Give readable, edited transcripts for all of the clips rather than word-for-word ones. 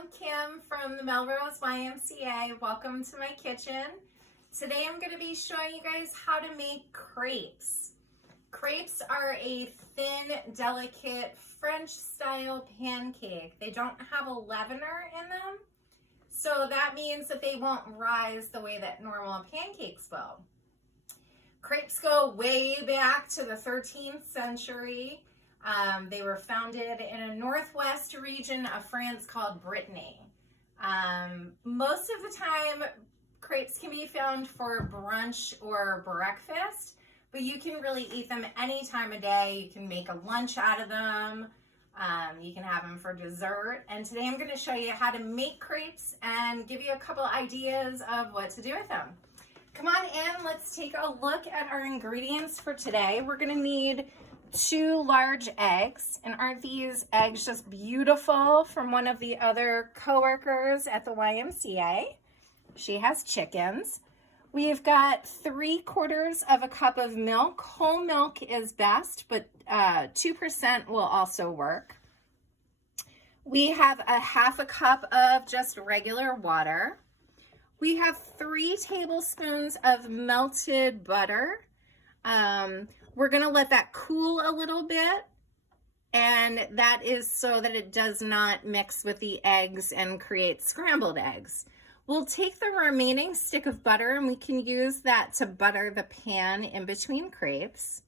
I'm Kim from the Melrose YMCA. Welcome to my kitchen. Today I'm going to be showing you guys how to make crepes. Crepes are a thin, delicate French-style pancake. They don't have a leavener in them, so that means that they won't rise the way that normal pancakes will. Crepes go way back to the 13th century. They were founded in a northwest region of France called Brittany. Most of the time, crepes can be found for brunch or breakfast, but you can really eat them any time of day. You can make a lunch out of them. You can have them for dessert. And today I'm going to show you how to make crepes and give you a couple ideas of what to do with them. Come on in, let's take a look at our ingredients for today. We're going to need 2 large eggs, and aren't these eggs just beautiful from one of the other coworkers at the YMCA? She has chickens. We've got 3/4 of a cup of milk. Whole milk is best, but 2% will also work. We have a 1/2 cup of just regular water. We have 3 tablespoons of melted butter. We're going to let that cool a little bit, and that is so that it does not mix with the eggs and create scrambled eggs. We'll take the remaining stick of butter and we can use that to butter the pan in between crepes.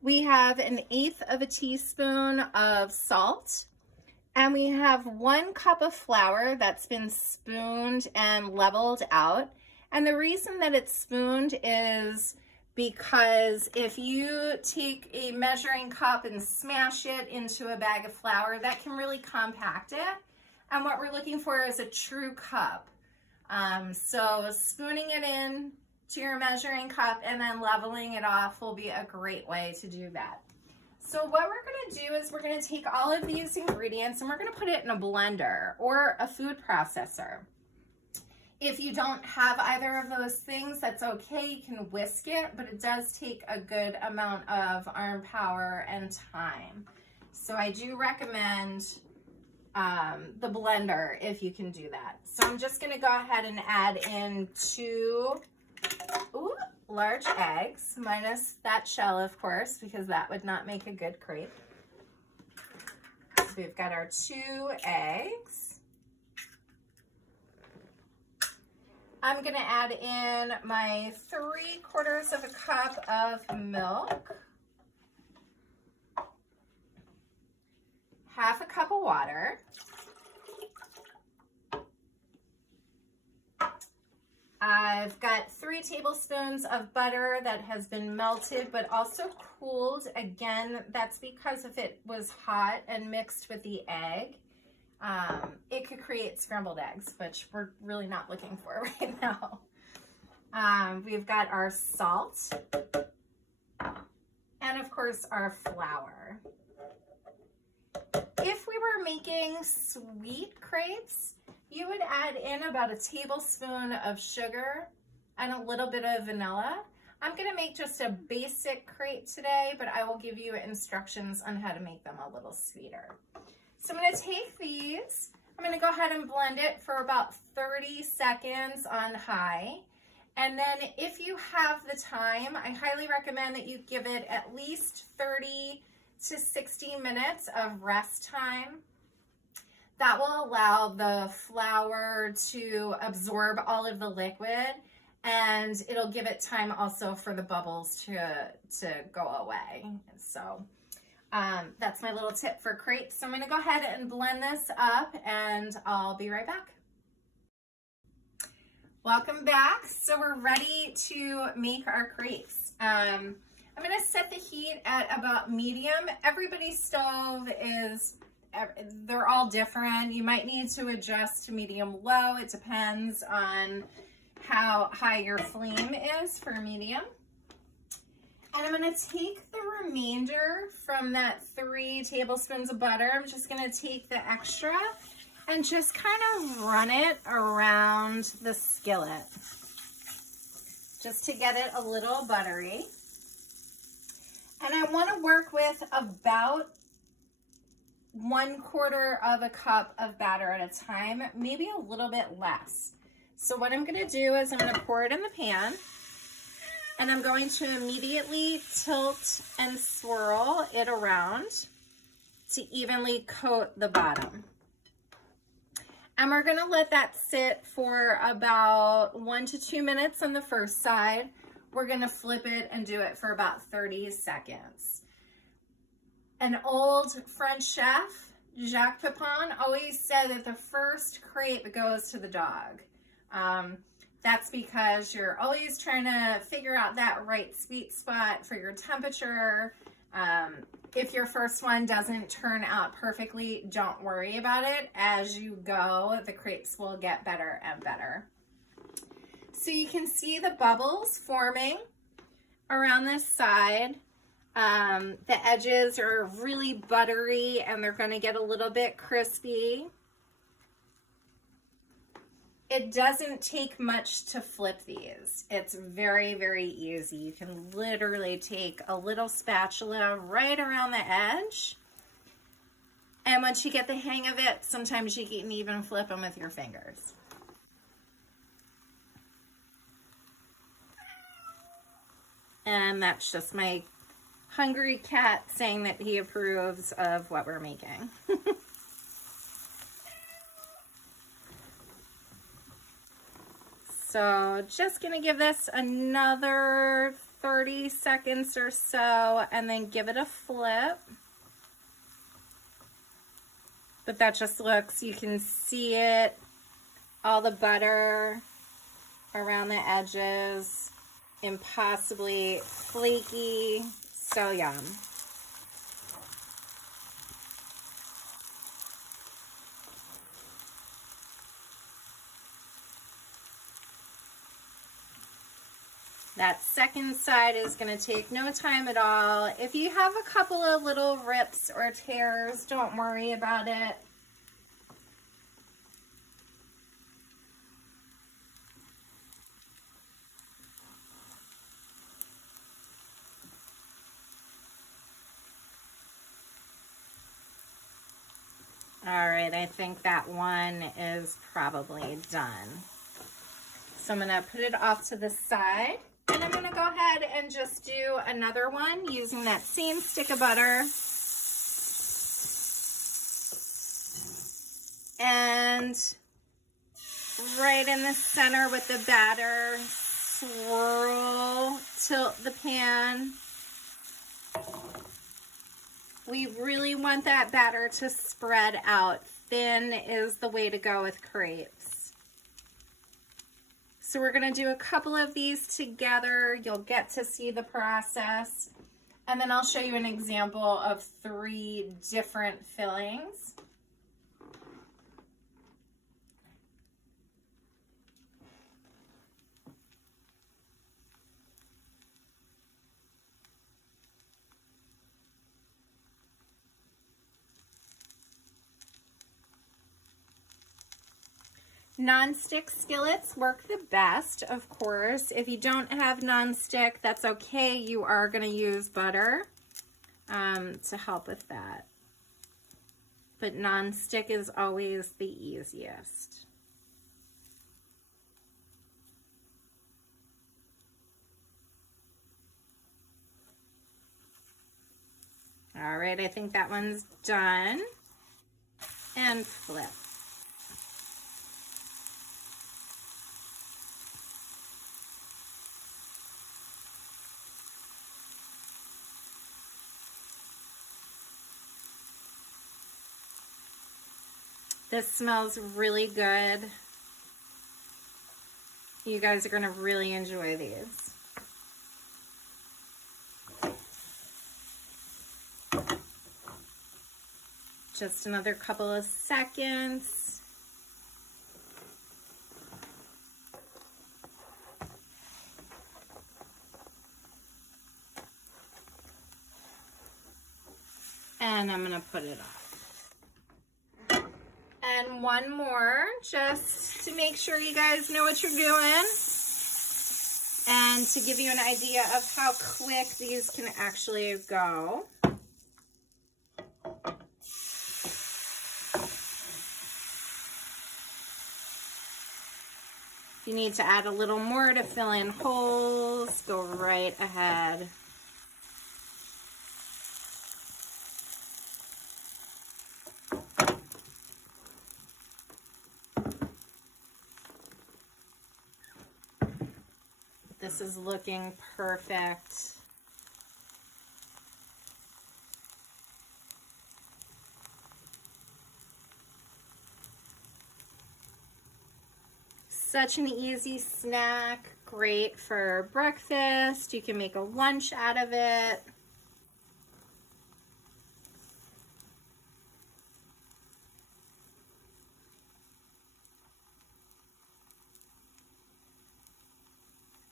We have 1/8 of a teaspoon of salt, and we have 1 cup of flour that's been spooned and leveled out. And the reason that it's spooned is because if you take a measuring cup and smash it into a bag of flour, that can really compact it. And what we're looking for is a true cup. So spooning it in to your measuring cup and then leveling it off will be a great way to do that. So what we're going to do is we're going to take all of these ingredients and we're going to put it in a blender or a food processor. If you don't have either of those things, that's okay. You can whisk it, but it does take a good amount of arm power and time. So I do recommend the blender if you can do that. So I'm just going to go ahead and add in 2 large eggs, minus that shell, of course, because that would not make a good crepe. So we've got our 2 eggs. I'm going to add in my 3/4 of a cup of milk, 1/2 cup of water, I've got 3 tablespoons of butter that has been melted but also cooled. Again, that's because if it was hot and mixed with the egg, it could create scrambled eggs, which we're really not looking for right now. We've got our salt and of course our flour. If we were making sweet crepes, you would add in about 1 tablespoon of sugar and a little bit of vanilla. I'm going to make just a basic crepe today, but I will give you instructions on how to make them a little sweeter. So I'm going to take these, I'm going to go ahead and blend it for about 30 seconds on high. And then if you have the time, I highly recommend that you give it at least 30 to 60 minutes of rest time. That will allow the flour to absorb all of the liquid, and it'll give it time also for the bubbles to go away. So that's my little tip for crepes. So I'm going to go ahead and blend this up and I'll be right back. Welcome back. So we're ready to make our crepes. I'm going to set the heat at about medium. Everybody's stove they're all different. You might need to adjust to medium low. It depends on how high your flame is for medium. And I'm going to take the remainder from that 3 tablespoons of butter. I'm just going to take the extra and just kind of run it around the skillet just to get it a little buttery. And I want to work with about 1/4 of a cup of batter at a time, maybe a little bit less. So what I'm going to do is I'm going to pour it in the pan, and I'm going to immediately tilt and swirl it around to evenly coat the bottom. And we're going to let that sit for about 1 to 2 minutes on the first side. We're going to flip it and do it for about 30 seconds. An old French chef, Jacques Pepin, always said that the first crepe goes to the dog. That's because you're always trying to figure out that right sweet spot for your temperature. If your first one doesn't turn out perfectly, don't worry about it. As you go, the crepes will get better and better. So you can see the bubbles forming around this side. The edges are really buttery and they're going to get a little bit crispy. It doesn't take much to flip these. It's very, very easy. You can literally take a little spatula right around the edge. And once you get the hang of it, sometimes you can even flip them with your fingers. And that's just my hungry cat saying that he approves of what we're making. So just gonna give this another 30 seconds or so and then give it a flip. But that just looks, you can see it, all the butter around the edges, impossibly flaky, so yum. That second side is going to take no time at all. If you have a couple of little rips or tears, don't worry about it. All right, I think that one is probably done. So I'm going to put it off to the side. And I'm going to go ahead and just do another one using that same stick of butter. And right in the center with the batter, swirl, tilt the pan. We really want that batter to spread out. Thin is the way to go with crepes. So we're going to do a couple of these together. You'll get to see the process. And then I'll show you an example of 3 different fillings. Non-stick skillets work the best, of course. If you don't have non-stick, that's okay. You are going to use butter to help with that. But non-stick is always the easiest. All right, I think that one's done. And flip. This smells really good. You guys are going to really enjoy these. Just another couple of seconds. And I'm going to put it off. And one more, just to make sure you guys know what you're doing and to give you an idea of how quick these can actually go. If you need to add a little more to fill in holes, go right ahead. This is looking perfect. Such an easy snack, great for breakfast. You can make a lunch out of it.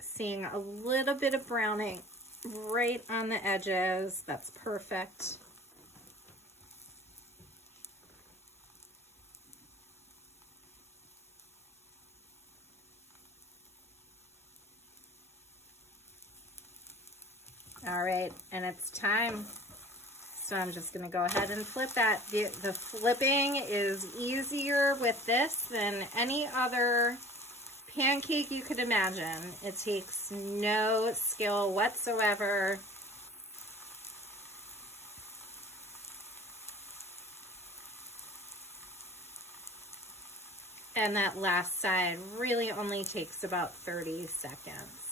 Seeing a little bit of browning right on the edges. That's perfect. All right, and it's time. So I'm just gonna go ahead and flip that. The flipping is easier with this than any other pancake you could imagine. It takes no skill whatsoever. And that last side really only takes about 30 seconds.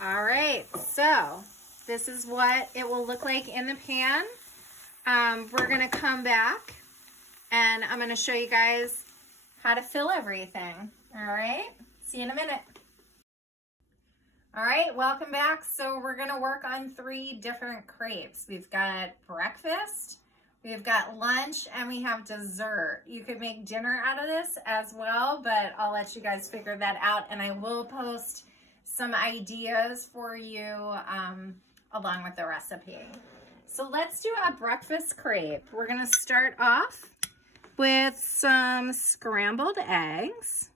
All right, so this is what it will look like in the pan. We're gonna come back and I'm gonna show you guys how to fill everything. All right, see you in a minute. All right, welcome back. So we're gonna work on 3 different crepes. We've got breakfast, we've got lunch, and we have dessert. You could make dinner out of this as well, but I'll let you guys figure that out, and I will post some ideas for you along with the recipe. So let's do a breakfast crepe. We're gonna start off with some scrambled eggs.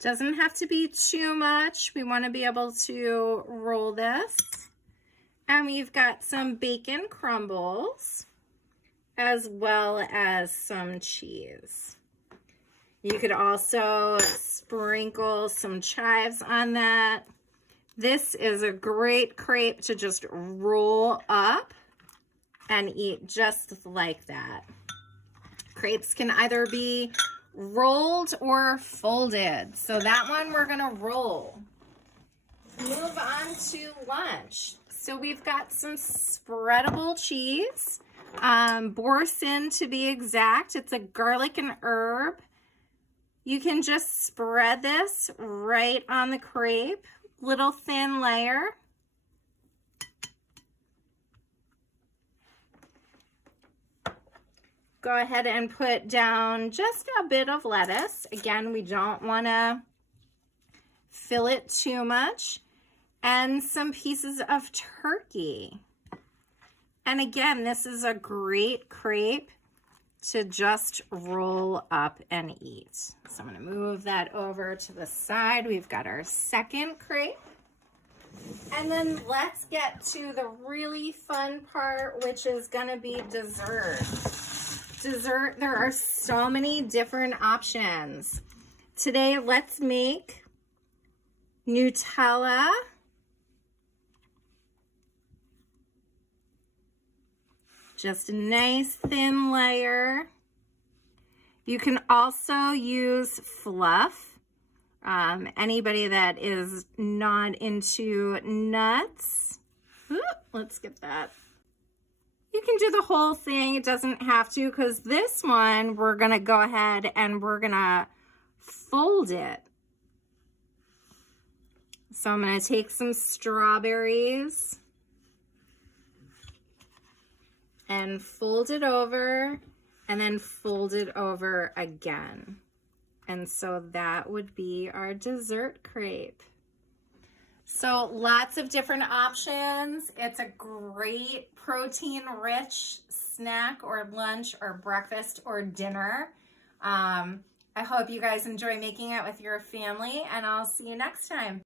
Doesn't have to be too much. We want to be able to roll this. And we've got some bacon crumbles as well as some cheese. You could also sprinkle some chives on that. This is a great crepe to just roll up and eat just like that. Crepes can either be rolled or folded. So that one we're gonna roll. Move on to lunch. So we've got some spreadable cheese, boursin to be exact. It's a garlic and herb. You can just spread this right on the crepe, little thin layer. Go ahead and put down just a bit of lettuce. Again, we don't want to fill it too much. And some pieces of turkey. And again, this is a great crepe to just roll up and eat. So I'm going to move that over to the side. We've got our second crepe. And then let's get to the really fun part, which is going to be dessert. Dessert, there are so many different options. Today, let's make Nutella. Just a nice thin layer. You can also use fluff. Anybody that is not into nuts. Ooh, let's get that. You can do the whole thing. It doesn't have to, because this one, we're going to go ahead and we're going to fold it. So I'm going to take some strawberries and fold it over, and then fold it over again. And so that would be our dessert crepe. So lots of different options. It's a great protein-rich snack or lunch or breakfast or dinner. I hope you guys enjoy making it with your family, and I'll see you next time.